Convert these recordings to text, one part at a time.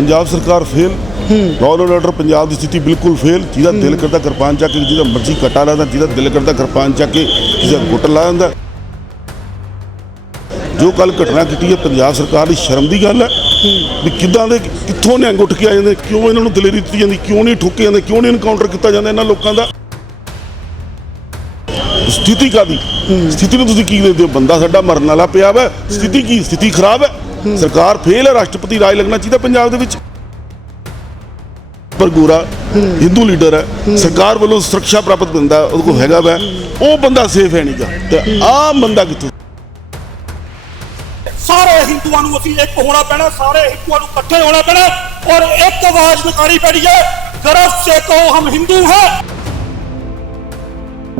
ਪੰਜਾਬ ਸਰਕਾਰ fail law and order Punjab ਦੀ ਸਥਿਤੀ ਬਿਲਕੁਲ ਫੇਲ ਜਿਹਦਾ ਦਿਲ ਕਰਦਾ ਕਿਰਪਾਨ ਚੱਕ ਕੇ ਜਿਹਦਾ ਮਰਜ਼ੀ ਕਟਾ ਲੈਂਦਾ ਜਿਹਦਾ ਦਿਲ ਕਰਦਾ ਕਿਰਪਾਨ ਚੱਕ ਕੇ ਜਿਹਦਾ ਗੁੱਟ ਲਾ ਦਿੰਦਾ। ਜੋ ਕੱਲ ਘਟਨਾ ਕੀਤੀ ਹੈ ਪੰਜਾਬ ਸਰਕਾਰ ਦੀ ਸ਼ਰਮ ਦੀ ਗੱਲ ਹੈ ਵੀ ਕਿੱਦਾਂ ਦੇ ਕਿੱਥੋਂ ਨਿਹੰਗ ਉੱਠ ਕੇ ਆ ਜਾਂਦੇ ਕਿਉਂ ਇਹਨਾਂ ਨੂੰ ਦਲੇਰੀ ਦਿੱਤੀ ਜਾਂਦੀ ਕਿਉਂ ਨਹੀਂ ਠੋਕੇ ਜਾਂਦੇ ਕਿਉਂ ਨਹੀਂ ਇਨਕਾਊਂਟਰ ਕੀਤਾ ਜਾਂਦਾ ਇਹਨਾਂ ਲੋਕਾਂ ਦਾ। ਸਥਿਤੀ ਕਾਦੀ ਸਥਿਤੀ ਨੂੰ ਤੁਸੀਂ ਕੀ ਦੇਖਦੇ ਹੋ? ਬੰਦਾ ਸਾਡਾ ਮਰਨ ਵਾਲਾ ਪਿਆ ਵਾ। ਸਥਿਤੀ ਕੀ? ਸਥਿਤੀ ਖਰਾਬ ਹੈ। ਸਰਕਾਰ ਫੇਲ ਹੈ ਰਾਸ਼ਟਰਪਤੀ ਰਾਜ ਲੱਗਣਾ ਚਾਹੀਦਾ ਪੰਜਾਬ ਦੇ ਵਿੱਚ। ਪਰ ਗੋਰਾ, ਹਿੰਦੂ ਲੀਡਰ ਹੈ, ਸਰਕਾਰ ਵੱਲੋਂ ਸੁਰੱਖਿਆ ਪ੍ਰਾਪਤ ਬੰਦਾ ਉਹਦੇ ਕੋਲ ਹੈਗਾ ਵਾ, ਉਹ ਬੰਦਾ ਸੇਫ ਹੈ ਨਹੀਂਗਾ ਤੇ ਆਮ ਬੰਦਾ ਕਿੱਥੋਂ? ਸਾਰੇ ਹਿੰਦੂਆਂ ਨੂੰ ਅਸੀਂ ਇੱਕ ਹੋਣਾ ਪੈਣਾ, ਸਾਰੇ ਹਿੰਦੂਆਂ ਨੂੰ ਇਕੱਠੇ ਹੋਣਾ ਪੈਣਾ, ਔਰ ਇੱਕ ਆਵਾਜ਼ ਨਿਕਾਲੀ ਪੈਣੀ ਹੈ, ਗਰਵ ਸੇ ਕਹੋ ਹਮ ਹਿੰਦੂ ਹੈ।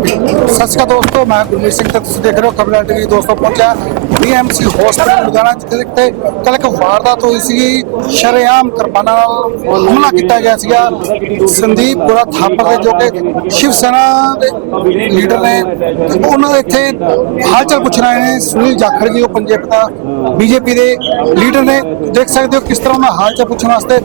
ਸਤਿ ਸ਼੍ਰੀ ਅਕਾਲ ਦੋਸਤੋ, ਮੈਂ ਗੁਰਮੀਤ ਸਿੰਘ ਤੇ ਤੁਸੀਂ ਦੇਖ ਰਹੇ ਹੋ ਖਬਰਾਂ ਟੀਵੀ ਦੋਸਤੋ ਪਹੁੰਚਿਆ ਬੀਐਮਸੀ ਹਸਪੀਟਲ ਲੁਧਿਆਣਾ ਜਿੱਥੇ ਤੇ ਕੱਲ ਇੱਕ ਵਾਰਦਾਤ ਹੋਈ ਸੀਗੀ, ਸ਼ਰੇਆਮ ਕਿਰਪਾਨਾਂ ਨਾਲ ਹਮਲਾ ਕੀਤਾ ਗਿਆ ਸੀਗਾ। ਸੰਦੀਪ ਗੁਰਾ ਥਾਪਰ ਦੇ ਜੋ ਕਿ ਸ਼ਿਵ ਸੈਨਾ ਦੇ ਲੀਡਰ ਨੇ, ਉਹਨਾਂ ਦੇ ਇੱਥੇ ਹਾਲ ਚਾਲ ਪੁੱਛਣ ਨੇ। ਸੁਨੀਲ ਜਾਖੜ ਜੀ, ਉਹ ਪੰਜਾਬ ਦਾ ਬੀਜੇਪੀ ਦੇ ਲੀਡਰ ਨੇ। ਦੇਖ ਸਕਦੇ ਹੋ ਕਿਸ ਤਰ੍ਹਾਂ ਉਹਨਾਂ ਹਾਲ ਚਾਲ ਪੁੱਛਣ ਵਾਸਤੇ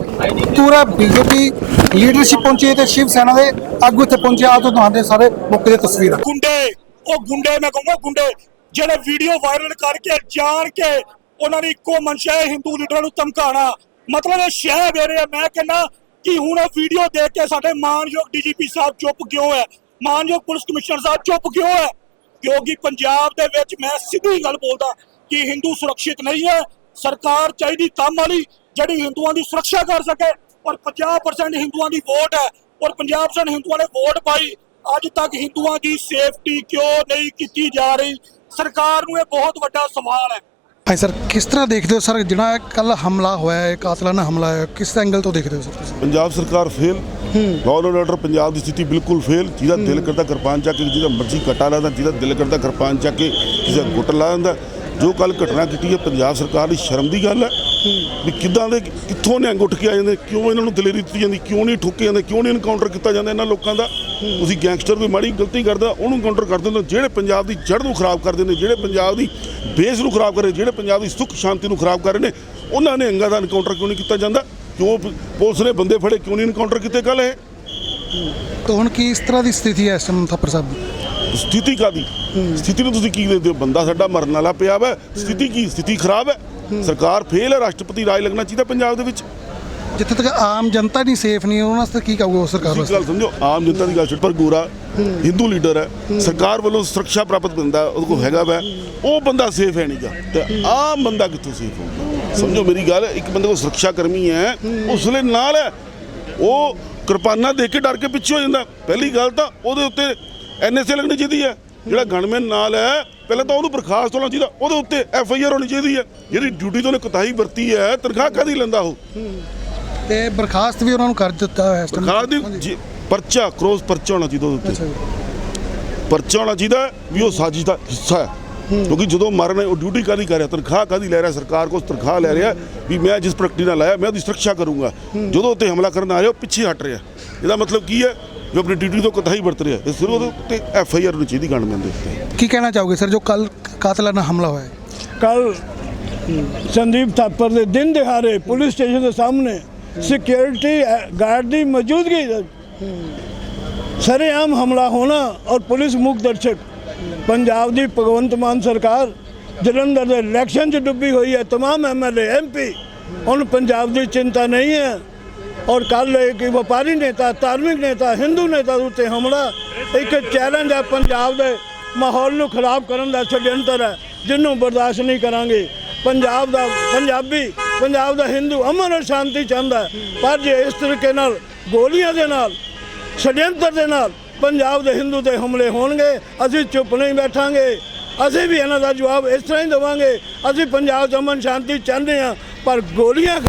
ਪੂਰਾ ਬੀਜੇਪੀ ਲੀਡਰਸ਼ਿਪ ਪਹੁੰਚੀ ਤੇ ਸ਼ਿਵ ਸੈਨਾ ਦੇ ਆਗੂ ਇੱਥੇ ਪਹੁੰਚੇ। ਆ ਤੋਂ ਤੁਹਾਨੂੰ ਸਾਰੇ ਮੌਕੇ ਦੇ ਤਸਵੀਰਾਂ। ਗੁੰਡੇ, ਉਹ ਗੁੰਡੇ ਮੈਂ ਕਹੂੰਗਾ ਗੁੰਡੇ, ਜਿਹੜੇ ਵੀਡੀਓ ਵਾਇਰਲ ਕਰਕੇ ਜਾਣ ਕੇ ਉਹਨਾਂ ਦੀ ਇੱਕੋ ਮਨਸ਼ਾ ਹੈ ਹਿੰਦੂ ਲੀਡਰਾਂ ਨੂੰ ਧਮਕਾਉਣਾ। ਮਤਲਬ ਇਹ ਸ਼ਹਿ ਦੇ ਰਹੇ ਮੈਂ ਕਹਿੰਦਾ ਕਿ ਹੁਣ ਇਹ ਵੀਡੀਓ ਦੇਖ ਕੇ ਸਾਡੇ ਮਾਨਯੋਗ ਡੀਜੀਪੀ ਸਾਹਿਬ ਚੁੱਪ ਕਿਉਂ ਹੈ? ਮਾਨਯੋਗ ਪੁਲਿਸ ਕਮਿਸ਼ਨਰ ਸਾਹਿਬ ਚੁੱਪ ਕਿਉਂ ਹੈ? ਕਿਉਂਕਿ ਪੰਜਾਬ ਦੇ ਵਿੱਚ ਮੈਂ ਸਿੱਧੀ ਗੱਲ ਬੋਲਦਾ ਕਿ ਹਿੰਦੂ ਸੁਰੱਖਿਅਤ ਨਹੀਂ ਹੈ। ਸਰਕਾਰ ਚਾਹੀਦੀ ਕੰਮ ਵਾਲੀ ਜਿਹੜੀ ਹਿੰਦੂਆਂ ਦੀ ਸੁਰੱਖਿਆ ਕਰ ਸਕੇ। ਔਰ 50% ਹਿੰਦੂਆਂ ਦੀ ਵੋਟ ਹੈ। ਔਰ 50% ਹਿੰਦੂਆਂ ਨੇ ਵੋਟ ਪਾਈ। ਅੱਜ ਤੱਕ ਹਿੰਦੂਆਂ ਦੀ ਸੇਫਟੀ ਕਿਉਂ ਨਹੀਂ ਕੀਤੀ ਜਾ ਰਹੀ? ਸਰਕਾਰ ਨੂੰ ਇਹ ਬਹੁਤ ਵੱਡਾ ਸਵਾਲ ਹੈ। ਹਾਂ ਸਰ ਕਿਸ ਤਰ੍ਹਾਂ ਦੇਖਦੇ ਹੋ ਸਰ? ਜਿਹੜਾ ਕੱਲ ਹਮਲਾ ਹੋਇਆ ਹੈ ਕਾਤਲਾਨਾ ਹਮਲਾ ਹੋਇਆ ਕਿਸ ਐਂਗਲ ਤੋਂ ਦੇਖਦੇ ਹੋ ਸਰ ਤੁਸੀਂ? ਪੰਜਾਬ ਸਰਕਾਰ fail law and order Punjab ਦੀ ਸਥਿਤੀ ਬਿਲਕੁਲ ਫੇਲ ਜਿਹਦਾ ਦਿਲ ਕਰਦਾ ਕਿਰਪਾਨ ਚੱਕ ਕੇ ਜਿਹਦਾ ਮਰਜ਼ੀ ਕਟਾ ਲੈਂਦਾ ਜਿਹਦਾ ਦਿਲ ਕਰਦਾ ਕਿਰਪਾਨ ਚੱਕ ਕੇ ਜਿਹਦਾ ਗੁੱਟ ਲਾ ਦਿੰਦਾ ਜੋ ਕੱਲ ਘਟਨਾ ਕੀਤੀ ਹੈ ਪੰਜਾਬ ਸਰਕਾਰ ਦੀ ਸ਼ਰਮ ਦੀ ਗੱਲ ਹੈ। ਵੀ ਕਿੱਦਾਂ ਦੇ ਕਿੱਥੋਂ ਨਿਹੰਗ ਉੱਠ ਕੇ ਆ ਜਾਂਦੇ ਕਿਉਂ ਇਹਨਾਂ ਨੂੰ ਦਲੇਰੀ ਦਿੱਤੀ ਜਾਂਦੀ ਕਿਉਂ ਨਹੀਂ ਠੋਕੇ ਜਾਂਦੇ ਕਿਉਂ ਨਹੀਂ ਇਨਕਾਊਂਟਰ ਕੀਤਾ ਜਾਂਦਾ ਇਹਨਾਂ ਲੋਕਾਂ ਦਾ? ਤੁਸੀਂ ਗੈਂਗਸਟਰ ਕੋਈ ਮਾੜੀ ਗਲਤੀ ਕਰਦਾ ਉਹਨੂੰ ਕਾਊਂਟਰ ਕਰ ਦਿੰਦੇ। ਜਿਹੜੇ ਪੰਜਾਬ ਦੀ ਜੜ ਨੂੰ ਖਰਾਬ ਕਰਦੇ ਨੇ ਜਿਹੜੇ ਪੰਜਾਬ ਦੀ ਬੇਸ ਨੂੰ ਖਰਾਬ ਕਰ ਰਹੇ ਜਿਹੜੇ ਪੰਜਾਬ ਦੀ ਸੁੱਖ ਸ਼ਾਂਤੀ ਨੂੰ ਖਰਾਬ ਕਰ ਰਹੇ ਨੇ ਉਹਨਾਂ ਨੇ ਅੰਗਾਂ ਦਾ ਇਨਕਾਊਂਟਰ ਕਿਉਂ ਨਹੀਂ ਕੀਤਾ ਜਾਂਦਾ? ਕਿਉਂ ਪੁਲਿਸ ਨੇ ਬੰਦੇ ਫੜੇ ਕਿਉਂ ਨਹੀਂ ਇਨਕਾਊਂਟਰ ਕੀਤੇ ਕੱਲ ਇਹ? ਤਾਂ ਹੁਣ ਕੀ ਇਸ ਤਰ੍ਹਾਂ ਦੀ ਸਥਿਤੀ ਹੈ ਇਸ ਟਾਈਮ ਥਾਪਰ ਸਾਹਿਬ ਦੀ? ਸਥਿਤੀ ਕਾਦੀ ਸਥਿਤੀ ਨੂੰ ਤੁਸੀਂ ਕੀ ਦੇਖਦੇ ਹੋ? ਬੰਦਾ ਸਾਡਾ ਮਰਨ ਵਾਲਾ ਪਿਆ ਵਾ। ਸਥਿਤੀ ਕੀ? ਸਥਿਤੀ ਖਰਾਬ ਹੈ। ਸਰਕਾਰ ਫੇਲ ਹੈ ਰਾਸ਼ਟਰਪਤੀ ਰਾਜ ਲੱਗਣਾ ਚਾਹੀਦਾ ਪੰਜਾਬ ਦੇ ਵਿੱਚ। ਜਿੱਥੇ ਤੱਕ ਆਮ ਜਨਤਾ ਨਹੀਂ ਸੇਫ ਨਹੀਂ ਉਹਨਾਂ ਵਾਸਤੇ ਕੀ ਕਹੋਗੇ ਉਹ ਸਰਕਾਰ ਤੁਸੀਂ ਗੱਲ ਸਮਝੋ ਆਮ ਜਨਤਾ ਦੀ ਗੱਲ ਛੱਡ ਪਰ ਗੋਰਾ ਹਿੰਦੂ ਲੀਡਰ ਹੈ ਸਰਕਾਰ ਵੱਲੋਂ ਸੁਰੱਖਿਆ ਪ੍ਰਾਪਤ ਬੰਦਾ ਉਹਦੇ ਕੋਲ ਹੈਗਾ ਵਾ ਉਹ ਬੰਦਾ ਸੇਫ ਹੈ ਨਹੀਂਗਾ ਤੇ ਆਮ ਬੰਦਾ ਕਿੱਥੋਂ ਸੇਫ ਹੋਊਗਾ? ਸਮਝੋ ਮੇਰੀ ਗੱਲ ਇੱਕ ਬੰਦੇ ਕੋਲ ਸੁਰੱਖਿਆ ਕਰਮੀ ਹੈ ਉਸ ਲਈ ਨਾਲ ਹੈ। ਉਹ ਕਿਰਪਾਨਾਂ ਦੇਖ ਕੇ ਡਰ ਕੇ ਪਿੱਛੇ ਹੋ ਜਾਂਦਾ। ਪਹਿਲੀ ਗੱਲ ਤਾਂ ਉਹਦੇ ਉੱਤੇ ਐਨਐਸਏ ਲੱਗਣੀ ਚਾਹੀਦੀ ਹੈ। ਜਿਹੜਾ ਗਨਮੈਨ ਨਾਲ ਹੈ ਪਹਿਲਾਂ ਤਾਂ ਉਹਨੂੰ ਬਰਖਾਸਤ ਹੋਣਾ ਚਾਹੀਦਾ ਉਹਦੇ ਉੱਤੇ ਐਫ ਆਈ ਆਰ ਹੋਣੀ ਚਾਹੀਦੀ ਹੈ। ਜਿਹੜੀ ਡਿਊਟੀ ਤੋਂ ਉਹਨੇ ਕੁਤਾਹੀ ਵਰਤੀ ਹੈ ਤਨਖਾਹ ਕਾਦੀ ਲੈਂਦਾ ਉਹ? ਤੇ ਬਰਖਾਸਤ ਵੀ ਉਹਨਾਂ ਨੂੰ ਕਰ ਦਿੱਤਾ ਇਸ ਟਾਈਮ ਬਰਖਾਸਤ ਦੀ ਪਰਚਾ ਕ੍ਰੋਸ ਪਰਚਾ ਹੋਣਾ ਚਾਹੀਦਾ ਉਹਦੇ ਉੱਤੇ। ਪਰਚਾ ਹੋਣਾ ਚਾਹੀਦਾ ਵੀ ਉਹ ਸਾਜ਼ਿਸ਼ ਦਾ ਹਿੱਸਾ ਹੈ। ਕਿਉਂਕਿ ਜਦੋਂ ਮਰਨ ਉਹ ਡਿਊਟੀ ਕਾਦੀ ਕਰ ਰਿਹਾ? ਤਨਖਾਹ ਕਾਦੀ ਲੈ ਰਿਹਾ? ਸਰਕਾਰ ਕੋਲ ਤਨਖਾਹ ਲੈ ਰਿਹਾ ਵੀ ਮੈਂ ਜਿਸ ਪ੍ਰਕਟੀ ਨਾਲ ਲਾਇਆ ਮੈਂ ਉਹਦੀ ਸੁਰੱਖਿਆ ਕਰੂੰਗਾ। ਜਦੋਂ ਉੱਤੇ ਹਮਲਾ ਕਰਨ ਆ ਰਿਹਾ ਉਹ ਪਿੱਛੇ ਹਟ ਰਿਹਾ। ਇਹਦਾ ਮਤਲਬ ਕੀ ਹੈ? ਜੋ ਆਪਣੀ ਡਿਊਟੀ ਤੋਂ ਕਤਾਈ ਵਰਤ ਰਿਹਾ। ਇਸ ਲਈ ਉਹਦੇ ਉੱਤੇ ਐਫ ਆਈ ਆਰ ਹੋਣੀ ਚਾਹੀਦੀ ਗਨਮੈਨ ਦੇ ਉੱਤੇ। ਕੀ ਕਹਿਣਾ ਚਾਹੋਗੇ ਸਰ ਜੋ ਕੱਲ ਕਾਤਲਾਨਾ ਹਮਲਾ ਹੋਇਆ ਕੱਲ ਸੰਦੀਪ ਥਾਪਰ ਦੇ ਦਿਨ ਦਿਹਾੜੇ ਪੁਲਿਸ ਸਟੇਸ਼ਨ ਦੇ ਸਾਹਮਣੇ ਸਿਕਿਉਰਿਟੀ ਗਾਰਡ ਦੀ ਮੌਜੂਦਗੀ ਸਰੇਆਮ ਹਮਲਾ ਹੋਣਾ ਔਰ ਪੁਲਿਸ ਮੁਖ ਦਰਸ਼ਕ ਪੰਜਾਬ ਦੀ ਭਗਵੰਤ ਮਾਨ ਸਰਕਾਰ ਜਲੰਧਰ ਦੇ ਇਲੈਕਸ਼ਨ 'ਚ ਡੁੱਬੀ ਹੋਈ ਹੈ तमाम ਐਮਐਲਏ ਐਮਪੀ ਹੁਣ ਪੰਜਾਬ ਦੀ ਚਿੰਤਾ ਨਹੀਂ ਹੈ ਔਰ ਕੱਲ ਇੱਕ ਵਪਾਰੀ ਨੇਤਾ ਧਾਰਮਿਕ ਨੇਤਾ ਹਿੰਦੂ ਨੇਤਾ ਦੇ ਉੱਤੇ ਹਮਲਾ ਇੱਕ ਚੈਲੰਜ ਹੈ ਪੰਜਾਬ ਦੇ ਮਾਹੌਲ ਨੂੰ ਖਰਾਬ ਕਰਨ ਦਾ ਛੜਯੰਤਰ ਹੈ ਜਿਹਨੂੰ ਬਰਦਾਸ਼ਤ ਨਹੀਂ ਕਰਾਂਗੇ ਪੰਜਾਬ ਦਾ ਪੰਜਾਬੀ ਪੰਜਾਬ ਦਾ ਹਿੰਦੂ ਅਮਨ ਔਰ ਸ਼ਾਂਤੀ ਚਾਹੁੰਦਾ ਹੈ ਪਰ ਜੇ ਇਸ ਤਰੀਕੇ ਨਾਲ ਗੋਲੀਆਂ ਦੇ ਨਾਲ ਛੜਯੰਤਰ ਦੇ ਨਾਲ ਪੰਜਾਬ ਦੇ ਹਿੰਦੂ ਤੇ ਹਮਲੇ ਹੋਣਗੇ, ਅਸੀਂ ਚੁੱਪ ਨਹੀਂ ਬੈਠਾਂਗੇ। ਅਸੀਂ ਵੀ ਇਹਨਾਂ ਦਾ ਜਵਾਬ ਇਸ ਤਰ੍ਹਾਂ ਹੀ ਦੇਵਾਂਗੇ। ਅਸੀਂ ਪੰਜਾਬ 'ਚ ਅਮਨ ਸ਼ਾਂਤੀ ਚਾਹੁੰਦੇ ਹਾਂ, ਪਰ ਗੋਲੀਆਂ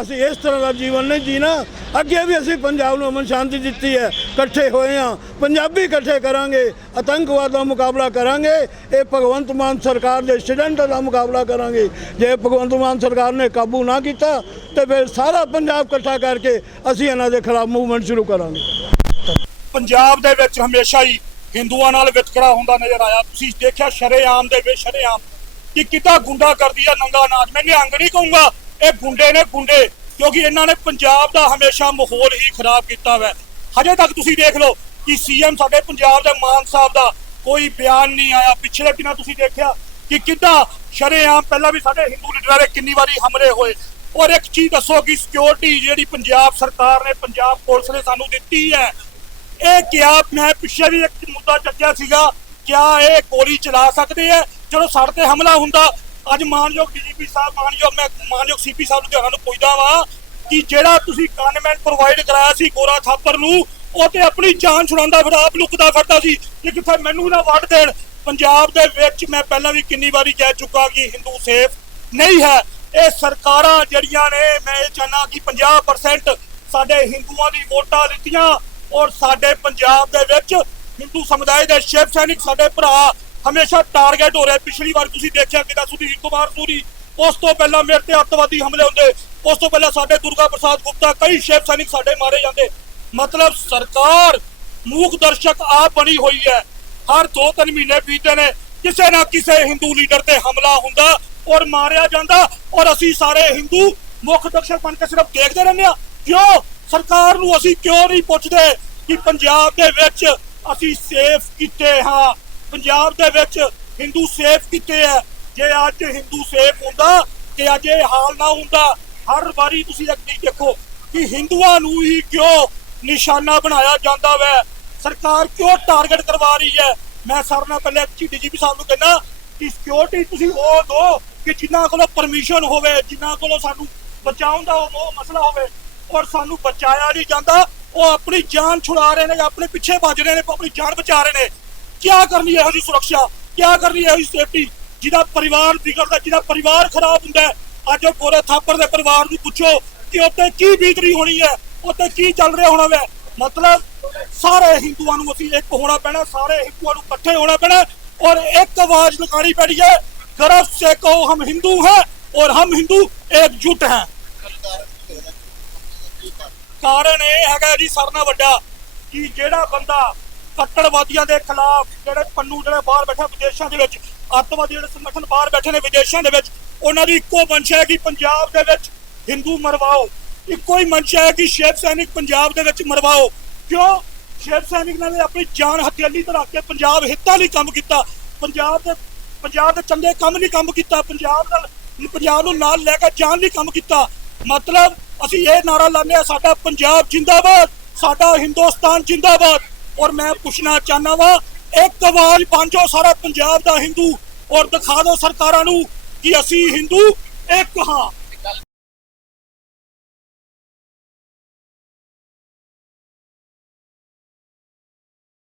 ਅਸੀਂ ਇਸ ਤਰ੍ਹਾਂ ਦਾ ਜੀਵਨ ਨਹੀਂ ਜੀਣਾ। ਅੱਗੇ ਵੀ ਅਸੀਂ ਪੰਜਾਬ ਨੂੰ ਅਮਨ ਸ਼ਾਂਤੀ ਦਿੱਤੀ ਹੈ, ਇਕੱਠੇ ਹੋਏ ਹਾਂ। ਪੰਜਾਬੀ ਇਕੱਠੇ ਕਰਾਂਗੇ, ਆਤੰਕਵਾਦ ਦਾ ਮੁਕਾਬਲਾ ਕਰਾਂਗੇ। ਇਹ ਭਗਵੰਤ ਮਾਨ ਸਰਕਾਰ ਦੇ ਸਟੂਡੈਂਟਾਂ ਦਾ ਮੁਕਾਬਲਾ ਕਰਾਂਗੇ। ਜੇ ਭਗਵੰਤ ਮਾਨ ਸਰਕਾਰ ਨੇ ਕਾਬੂ ਨਾ ਕੀਤਾ, ਤੇ ਫਿਰ ਸਾਰਾ ਪੰਜਾਬ ਇਕੱਠਾ ਕਰਕੇ ਅਸੀਂ ਇਹਨਾਂ ਦੇ ਖਿਲਾਫ ਮੂਵਮੈਂਟ ਸ਼ੁਰੂ ਕਰਾਂਗੇ। ਪੰਜਾਬ ਦੇ ਵਿੱਚ ਹਮੇਸ਼ਾ ਹੀ ਹਿੰਦੂਆਂ ਨਾਲ ਵਿਤਕਰਾ ਹੁੰਦਾ ਨਜ਼ਰ ਆਇਆ। ਤੁਸੀਂ ਦੇਖਿਆ ਸ਼ਰੇਆਮ ਦੇ ਵਿੱਚ, ਸ਼ਰੇਆਮ। ਕਿ ਕਿੱਦਾਂ ਗੁੰਡਾ ਕਰਦੀ ਆ ਨੰਗਾ ਨਾਚ ਮੈਂ ਨਿਹੰਗ ਨਹੀਂ ਕਹੂੰਗਾ, ਇਹ ਗੁੰਡੇ ਨੇ ਗੁੰਡੇ, ਕਿਉਂਕਿ ਇਹਨਾਂ ਨੇ ਪੰਜਾਬ ਦਾ ਹਮੇਸ਼ਾ ਮਾਹੌਲ ਹੀ ਖਰਾਬ ਕੀਤਾ ਹੋਇਆ। ਹਜੇ ਤੱਕ ਤੁਸੀਂ ਦੇਖ ਲਓ ਕਿ ਸੀਐਮ ਸਾਡੇ ਪੰਜਾਬ ਦੇ ਮਾਨ ਸਾਹਿਬ ਦਾ ਕੋਈ ਬਿਆਨ ਨਹੀਂ ਆਇਆ। ਪਿਛਲੇ ਦਿਨਾਂ ਤੁਸੀਂ ਦੇਖਿਆ ਕਿ ਕਿੱਦਾਂ ਸ਼ਰੇਆਮ, ਪਹਿਲਾਂ ਵੀ ਸਾਡੇ ਹਿੰਦੂ ਲੀਡਰਾਂ ਦੇ ਕਿੰਨੀ ਵਾਰੀ ਹਮਲੇ ਹੋਏ। ਔਰ ਇੱਕ ਚੀਜ਼ ਦੱਸੋ ਕਿ ਸਿਕਿਉਰਿਟੀ ਜਿਹੜੀ ਪੰਜਾਬ ਸਰਕਾਰ ਨੇ, ਪੰਜਾਬ ਪੁਲਿਸ ਨੇ ਸਾਨੂੰ ਦਿੱਤੀ ਹੈ ਇਹ ਕਿਆ ਮੈਂ ਪਿੱਛੇ ਵੀ ਇੱਕ ਮੁੱਦਾ ਚੱਕਿਆ ਸੀਗਾ, ਕਿਆ ਇਹ ਗੋਲੀ ਚਲਾ ਸਕਦੇ ਆ? ਜਦੋਂ ਸਾਡੇ ਤੇ ਹਮਲਾ ਹੁੰਦਾ, ਅੱਜ ਮਾਨਯੋਗ ਡੀਜੀਪੀ ਸਾਹਿਬ, ਮਾਨਯੋਗ, ਮੈਂ ਮਾਨਯੋਗ ਸੀਪੀ ਸਾਹਿਬ ਲੁਧਿਆਣਾ ਨੂੰ ਪੁੱਛਦਾ ਵਾਂ ਕਿ ਜਿਹੜਾ ਤੁਸੀਂ ਗਨਮੈਨ ਪ੍ਰੋਵਾਈਡ ਕਰਾਇਆ ਸੀ ਗੋਰਾ ਥਾਪਰ ਨੂੰ, ਉਹ ਤੇ ਆਪਣੀ ਜਾਨ ਛੁਡਾਉਂਦਾ ਫਿਰ ਆਪ ਲੁਕਦਾ ਫਿਰਦਾ ਸੀ ਕਿ ਕਿੱਥੇ ਮੈਨੂੰ ਨਾ ਵੜ ਦੇਣ। ਪੰਜਾਬ ਦੇ ਵਿੱਚ ਮੈਂ ਪਹਿਲਾਂ ਵੀ ਕਿੰਨੀ ਵਾਰੀ ਕਹਿ ਚੁੱਕਾ ਕਿ ਹਿੰਦੂ ਸੇਫ ਨਹੀਂ ਹੈ। ਇਹ ਸਰਕਾਰਾਂ ਜਿਹੜੀਆਂ ਨੇ, ਮੈਂ ਇਹ ਚਾਹਨਾ ਕਿ 50% ਸਾਡੇ ਹਿੰਦੂਆਂ ਦੀ ਵੋਟਾਂ ਲਿੱਤੀਆਂ ਔਰ ਸਾਡੇ ਪੰਜਾਬ ਦੇ ਵਿੱਚ ਹਿੰਦੂ ਸਮੁਦਾਇ ਦੇ ਸ਼ਿਵ ਸੈਨਿਕ ਸਾਡੇ ਭਰਾ ਹਮੇਸ਼ਾ ਟਾਰਗੇਟ ਹੋ ਰਹੇ। ਪਿਛਲੀ ਵਾਰ ਤੁਸੀਂ ਦੇਖਿਆ ਕਿ ਸੁਧੀਰ ਕੁਮਾਰ ਸੂਰੀ, ਉਸ ਤੋਂ ਪਹਿਲਾਂ ਮੇਰੇ ਤੇ ਅੱਤਵਾਦੀ ਹਮਲੇ ਹੁੰਦੇ, ਉਸ ਤੋਂ ਪਹਿਲਾਂ ਸਾਡੇ ਦੁਰਗਾ ਪ੍ਰਸਾਦ ਗੁਪਤਾ, ਕਈ ਸ਼ਿਵ ਸੈਨਿਕ ਸਾਡੇ ਮਾਰੇ ਜਾਂਦੇ। ਮਤਲਬ ਸਰਕਾਰ ਮੂਖ ਦਰਸ਼ਕ ਆਪ ਬਣੀ ਹੋਈ ਹੈ। ਹਰ ਦੋ ਤਿੰਨ ਮਹੀਨੇ ਬੀਤੇ ਨੇ, ਕਿਸੇ ਨਾ ਕਿਸੇ ਹਿੰਦੂ ਲੀਡਰ ਤੇ ਹਮਲਾ ਹੁੰਦਾ ਔਰ ਮਾਰਿਆ ਜਾਂਦਾ। ਔਰ ਅਸੀਂ ਸਾਰੇ ਹਿੰਦੂ ਮੁੱਖ ਦਰਸ਼ਕ ਬਣ ਕੇ ਸਿਰਫ ਦੇਖਦੇ ਰਹਿੰਦੇ ਆ ਕਿਉਂ? ਸਰਕਾਰ ਨੂੰ ਅਸੀਂ ਕਿਉਂ ਨਹੀਂ ਪੁੱਛਦੇ ਕਿ ਪੰਜਾਬ ਦੇ ਵਿੱਚ ਅਸੀਂ ਸੇਫ ਕਿੱਥੇ ਹਾਂ? ਪੰਜਾਬ ਦੇ ਵਿੱਚ ਹਿੰਦੂ ਸੇਫ ਕਿੱਥੇ ਹੈ? ਜੇ ਅੱਜ ਹਿੰਦੂ ਸੇਫ ਹੁੰਦਾ ਕਿ ਅੱਜ ਇਹ ਹਾਲ ਨਾ ਹੁੰਦਾ, ਹਰ ਵਾਰੀ ਤੁਸੀਂ ਇੱਕ ਚੀਜ਼ ਦੇਖੋ ਕਿ ਹਿੰਦੂਆਂ ਨੂੰ ਹੀ ਕਿਉਂ ਨਿਸ਼ਾਨਾ ਬਣਾਇਆ ਜਾਂਦਾ ਵੈ? ਸਰਕਾਰ ਕਿਉਂ ਟਾਰਗੇਟ ਕਰਵਾ ਰਹੀ ਹੈ? ਮੈਂ ਸਾਰਿਆਂ ਨਾਲ ਪਹਿਲੇ ਡੀਜੀਪੀ ਸਾਹਿਬ ਨੂੰ ਕਹਿੰਦਾ ਕਿ ਸਿਕਿਉਰਿਟੀ ਤੁਸੀਂ ਉਹ ਦੋ ਕਿ ਜਿਨ੍ਹਾਂ ਕੋਲੋਂ ਪਰਮਿਸ਼ਨ ਹੋਵੇ, ਜਿਨ੍ਹਾਂ ਕੋਲੋਂ ਸਾਨੂੰ ਬਚਾਉਣ ਦਾ ਉਹ ਮਸਲਾ ਹੋਵੇ। ਔਰ ਸਾਨੂੰ ਬਚਾਇਆ ਨਹੀਂ ਜਾਂਦਾ। ਉਹ ਆਪਣੀ ਜਾਨ ਛੁਡਾ ਰਹੇ ਨੇ, ਆਪਣੇ ਪਿੱਛੇ ਭੱਜ ਰਹੇ ਨੇ, ਆਪਣੀ ਜਾਨ ਬਚਾ ਰਹੇ ਨੇ। ਕੀ ਕਰਨੀ ਇਹੋ ਜੀ ਸੁਰੱਖਿਆ? ਕੀ ਕਰਨੀ ਇਹੋ ਜੀ ਸੇਫਟੀ ਜਿਹਦਾ ਪਰਿਵਾਰ ਵਿਗੜਦਾ, ਜਿਹਦਾ ਪਰਿਵਾਰ ਖਰਾਬ ਹੁੰਦਾ ਅੱਜ ਉਹ ਗੋਰੇ ਥਾਪਰ ਦੇ ਪਰਿਵਾਰ ਨੂੰ ਪੁੱਛੋ ਕਿ ਉੱਤੇ ਕੀ ਬੀਤਰੀ ਹੋਣੀ ਹੈ ਉੱਤੇ ਕੀ ਚੱਲ ਰਿਹਾ ਹੋਣਾ ਵੇ ਮਤਲਬ ਸਾਰੇ ਹਿੰਦੂਆਂ ਨੂੰ ਅਸੀਂ ਇੱਕ ਹੋਣਾ ਪੈਣਾ, ਸਾਰੇ ਹਿੰਦੂਆਂ ਨੂੰ ਇਕੱਠੇ ਹੋਣਾ ਪੈਣਾ ਔਰ ਇੱਕ ਆਵਾਜ਼ ਲਗਾਣੀ ਪੈਣੀ ਹੈ, ਗਰਵ ਸੇ ਕਹੋ ਹਮ ਹਿੰਦੂ ਹੈ ਔਰ ਹਮ ਹਿੰਦੂ एकजुट ਹੈ। ਕਾਰਨ ਇਹ ਹੈਗਾ ਜੀ ਸਾਰਿਆਂ ਨਾਲੋਂ ਵੱਡਾ ਕਿ ਜਿਹੜਾ ਬੰਦਾ ਕੱਟੜਵਾਦੀਆਂ ਦੇ ਖਿਲਾਫ ਜਿਹੜੇ ਪੰਨੂ ਜਿਹੜੇ ਬਾਹਰ ਬੈਠੇ ਵਿਦੇਸ਼ਾਂ ਦੇ ਵਿੱਚ, ਅੱਤਵਾਦੀ ਜਿਹੜੇ ਸੰਗਠਨ ਬਾਹਰ ਬੈਠੇ ਨੇ ਵਿਦੇਸ਼ਾਂ ਦੇ ਵਿੱਚ, ਉਹਨਾਂ ਦੀ ਇੱਕੋ ਮੰਸ਼ਾ ਹੈ ਕਿ ਪੰਜਾਬ ਦੇ ਵਿੱਚ ਹਿੰਦੂ ਮਰਵਾਓ। ਇੱਕੋ ਹੀ ਮੰਸ਼ਾ ਹੈ ਕਿ ਸ਼ਿਵ ਸੈਨਿਕ ਪੰਜਾਬ ਦੇ ਵਿੱਚ ਮਰਵਾਓ। ਕਿਉਂ? ਸ਼ਿਵ ਸੈਨਿਕ ਨੇ ਆਪਣੀ ਜਾਨ ਹਥਿਆਲੀ ਤੇ ਰੱਖ ਕੇ ਪੰਜਾਬ ਹਿੱਤਾਂ ਲਈ ਕੰਮ ਕੀਤਾ। ਪੰਜਾਬ ਦੇ ਪੰਜਾਬ ਦੇ ਚੰਗੇ ਕੰਮ ਲਈ ਕੰਮ ਕੀਤਾ। ਪੰਜਾਬ ਨਾਲ ਪੰਜਾਬ ਨੂੰ ਨਾਲ ਲੈ ਕੇ ਜਾਣ ਲਈ ਕੰਮ ਕੀਤਾ। ਮਤਲਬ ਅਸੀਂ ਇਹ ਨਾਰਾ ਲਾਉਂਦੇ ਆ ਸਾਡਾ ਪੰਜਾਬ ਜਿੰਦਾਬਾਦ, ਸਾਡਾ ਹਿੰਦੁਸਤਾਨ ਜਿੰਦਾਬਾਦ। ਔਰ ਮੈਂ ਪੁੱਛਣਾ ਚਾਹਨਾ ਵਾ, ਇੱਕ ਆਵਾਜ਼ ਬਣ ਜਾਓ ਸਾਰਾ ਪੰਜਾਬ ਦਾ ਹਿੰਦੂ। ਔਰ ਦਿਖਾ ਦਿਓ ਸਰਕਾਰਾਂ ਨੂੰ ਕਿ ਅਸੀਂ ਹਿੰਦੂ, ਇੱਕ ਹਾਂ।